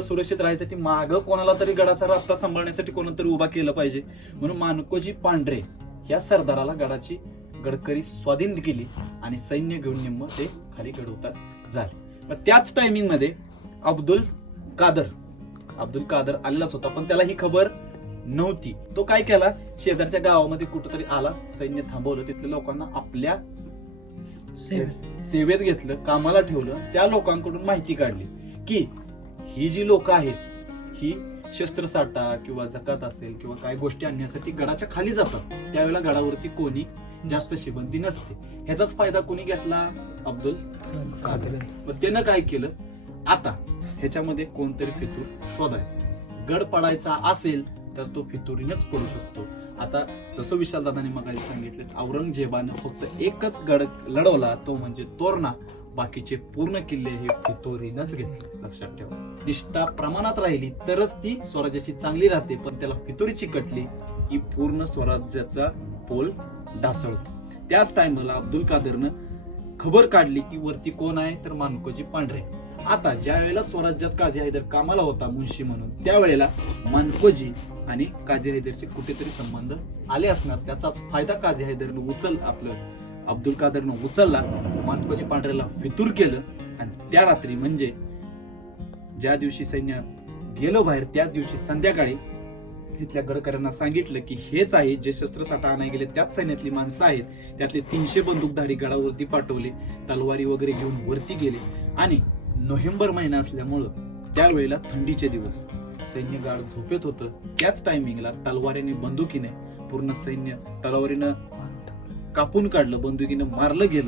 सुरक्षित राहण्यासाठी मागं कोणाला तरी गडाचा रस्ता सांभाळण्यासाठी कोणातरी उभा केलं पाहिजे. म्हणून मानकोजी पांढरे या सरदाराला गडाची गडकरी स्वाधीन केली आणि सैन्य घेऊन निम्म ते खाली गडवतात झाले. त्याच टायमिंगमध्ये अब्दुल कादर अब्दुल कादर आलेलाच होता पण त्याला ही खबर नव्हती. तो काय केला? शेजारच्या गावामध्ये कुठंतरी आला सैन्य थांबवलं तिथल्या लोकांना आपल्या सेवेत घेतलं कामाला ठेवलं त्या लोकांकडून माहिती काढली की ही जी लोक आहेत ही शस्त्रसाठा किंवा जकात असेल किंवा काही गोष्टी आणण्यासाठी गडाच्या खाली जातात त्यावेळेला गडावरती कोणी जास्त शिबंदी नसते. ह्याचाच फायदा कोणी घेतला? अब्दुल मग त्यानं काय केलं? आता ह्याच्यामध्ये कोणतरी फितूर शोधायचा. गड पडायचा असेल तर तो फितुरीनच पडू शकतो. आता जसं विशाल दादाने मग सांगितलं औरंगजेबानं फक्त एकच गड लढवला तो म्हणजे तोरणा. बाकीचे पूर्ण किल्ले हे फितोरीनच घेतले. लक्षात ठेवा. निष्ठा प्रमाणात राहिली तरच ती स्वराज्याची चांगली राहते. पण त्याला फितोरीची कटली की पूर्ण स्वराज्याचा पोल ढासळतो. त्याच टायमाला अब्दुल कादरनं खबर काढली की वरती कोण आहे? तर मानकोजी पांढरे. आता ज्या वेळेला स्वराज्यात काझी हैदर कामाला होता मुंशी म्हणून त्यावेळेला मानकोजी आणि काझी हैदरचे कुठेतरी संबंध आले असणार. त्याचाच फायदा काझी हैदरनं उचल आपलं अब्दुल कादरनं उचलला मानकोजी पांढऱ्याला फितूर केलं आणि त्या रात्री म्हणजे ज्या दिवशी सैन्य गेलं बाहेर त्याच दिवशी संध्याकाळी इथल्या गडकऱ्यांना सांगितलं की हेच आहे जे शस्त्रसाठा आणाय गेले त्याच सैन्यातली माणसं आहेत. त्यातले तीनशे बंदूकधारी गडावरती पाठवले तलवारी वगैरे घेऊन वरती गेले. आणि नोव्हेंबर महिना असल्यामुळं त्यावेळेला थंडीचे दिवस. सैन्य गाड झोपेत होतं. त्याच टायमिंगला तलवारीने बंदुकीने पूर्ण सैन्य तलवारीनं कापून काढलं बंदुकीनं मारलं गेलं.